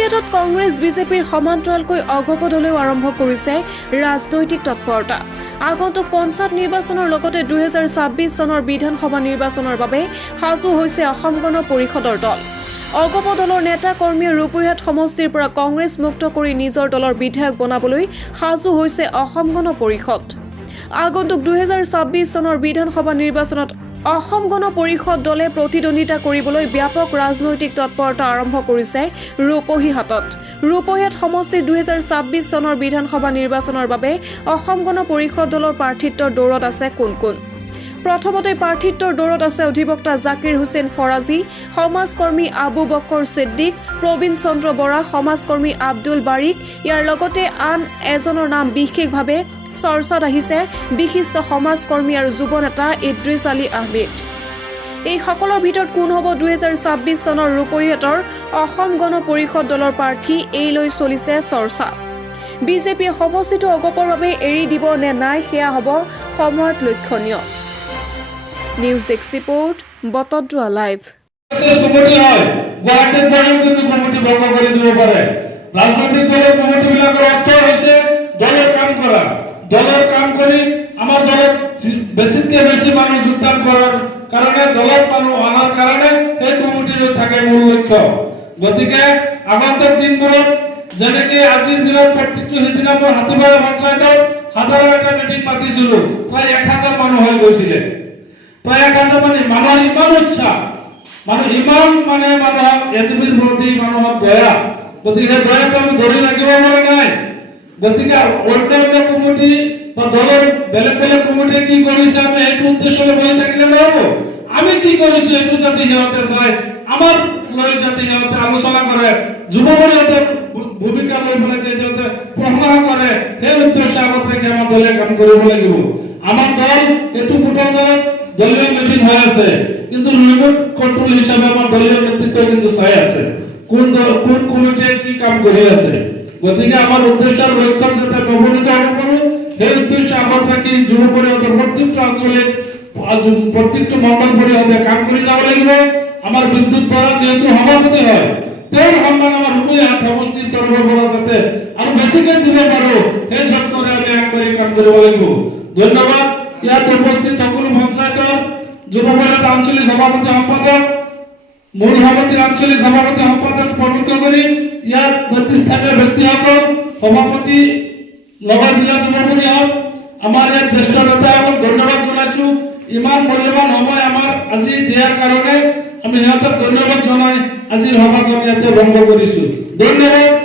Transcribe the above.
ৰূপহীহাটত কংগ্ৰেছ বিজেপিৰ সমান্তৰালকৈ অগপদলৈও আৰম্ভ কৰিছে ৰাজনৈতিক তৎপৰতা। আগন্তুক পঞ্চায়ত নিৰ্বাচনৰ লগতে 2026 চনৰ বিধানসভা নিৰ্বাচনৰ বাবে সাজু হৈছে অসম গণ পৰিষদৰ দল। অগপ দলৰ নেতা কৰ্মীয়ে ৰূপহীহাট সমষ্টিৰ পৰা কংগ্ৰেছ মুক্ত কৰি নিজৰ দলৰ বিধায়ক বনাবলৈ সাজু হৈছে অসম গণ পৰিষদ। আগন্তুক 2026 চনৰ বিধানসভা নিৰ্বাচনত অসম গণ পৰিষদ দলে প্ৰতিদ্বন্দ্বিতা কৰিবলৈ ব্যাপক ৰাজনৈতিক তৎপৰতা আৰম্ভ কৰিছে ৰূপহীহাটত। ৰূপহীহাট সমষ্টিৰ 2026 চনৰ বিধানসভা নিৰ্বাচনৰ বাবে অসম গণ পৰিষদ দলৰ প্ৰাৰ্থিত্বৰ দৌৰত আছে কোন কোন? প্ৰথমতে প্ৰাৰ্থিত্বৰ দৌৰত আছে অধিবক্তা জাকিৰ হুছেইন ফৰাজী, সমাজকৰ্মী আবু বক্কৰ সিদ্দিক, প্ৰবীণ চন্দ্ৰ বৰা, সমাজকৰ্মী আব্দুল বাৰিক। ইয়াৰ লগতে আন এজনৰ নাম বিশেষভাৱে চৰ্চাত আহিছে বিশিষ্ট সমাজকৰ্মী আৰু যুৱ নেতা ইদ্ৰিছ আলী আহমেদ। এই সকলৰ ভিতৰত কোন হ'ব 2026 চনৰ ৰূপহীহাটৰ অসম গণ পৰিষদ দলৰ প্ৰাৰ্থী, এই লৈ চলিছে চৰ্চা। বিজেপিয়ে সমষ্টিটো অগপৰ বাবে এৰি দিব নে নাই সেয়া হ'ব সময়ত লক্ষণীয়। News desk report, Batadrava live. ৰাজনৈতিক দলেৰ কমিটিবিলাকৰ অৰ্থ হৈছে দলেৰ কাম কৰা, দলেৰ কাম কৰি আমার দলের বেশিকে বেশি মানুষ যোগদান করার কারণে দলের মানুষ আনার কারণে এই কমিটির থাকে মূল লক্ষ্য। গতিকে আগন্তুক দিনবোৰত যেনেকে আজিৰ দিনত প্ৰত্যেকটো সিদিনা মোৰ হাতীবাৰী পঞ্চায়তত সাধাৰণ এটা মিটিং পাতিছিলো, প্ৰায় 1000 মানুহ হৈ গৈছিলে। প্ৰায় 1000 মানুহৰ ইমান উৎসাহ, মানুহ ইমান মানুহৰ এজেপিৰ প্ৰতি মানুহৰ দয়া। গতিকে দয়াটো আমি ধৰি ৰাখিব পৰা নাই। গতিকে অন্য কমিটি বা দলৰ বেলেগ বেলেগ কমিটি কি কৰিছে আমি এইটো উদ্দেশ্যলৈ বহি থাকিলে নহ'ব। আমি কি কৰিছো এইটো যাতে সিহঁতে চাই, আমাৰ লৈ যাতে সিহঁতে আলোচনা কৰে, যুৱ পৰিষদৰ ভূমিকা লৈ পেলাই যে সিহঁতে প্ৰশংসা কৰে, সেই উদ্দেশ্য আগত ৰাখি আমাৰ দলে কাম কৰিব লাগিব। আমাৰ দল এইটো ফুটবল দলত দলীয় মিটিং হৈ আছে, কিন্তু ৰিমোট কন্ট্ৰোল হিচাপে আমাৰ দলীয় নেতৃত্ব কিন্তু চাই আছে কোন কমিটিয়ে কি কাম কৰি আছে। গতিকে আমাৰ উদ্দেশ্যৰ লক্ষ্য যাতে নৱনীত হ'ব পাৰো, সেই উদ্দেশ্য আগত ৰাখি যুৱ পৰিষদৰ প্ৰত্যেকটো আঞ্চলিক প্ৰত্যেকটো মণ্ডল পৰিষদে কাম কৰি যাব লাগিব। আমাৰ বিদ্যুৎ বৰা যিহেতু সভাপতি হয়, তেওঁৰ সন্মান আমাৰ ৰূপহীহাট সমষ্টিৰ তৰফৰ পৰা যাতে আৰু বেছিকৈ দিব পাৰো, সেই যত্নৰে আমি আগবাঢ়ি কাম কৰিব লাগিব। ধন্যবাদ। ইয়াত উপস্থিত সকলো পঞ্চায়তৰ যুৱ পৰিষদ আঞ্চলিক সভাপতি সম্পাদক, মূল সভাপতিৰ আঞ্চলিক সভাপতি সম্পাদক প্ৰমুখ কৰি ইয়াৰ নেতৃস্থানীয় ব্যক্তিসকল, সভাপতি নগাঁও জিলা যুৱ পৰিষদ, আমাৰ ইয়াত জ্যেষ্ঠ নেতাসকলক ধন্যবাদ জনাইছো। ইমান মূল্যৱান সময় আমাৰ আজি দিয়াৰ কাৰণে আমি সিহঁতক ধন্যবাদ জনাই আজিৰ সভাখন ইয়াতে বন্ধ কৰিছো। ধন্যবাদ।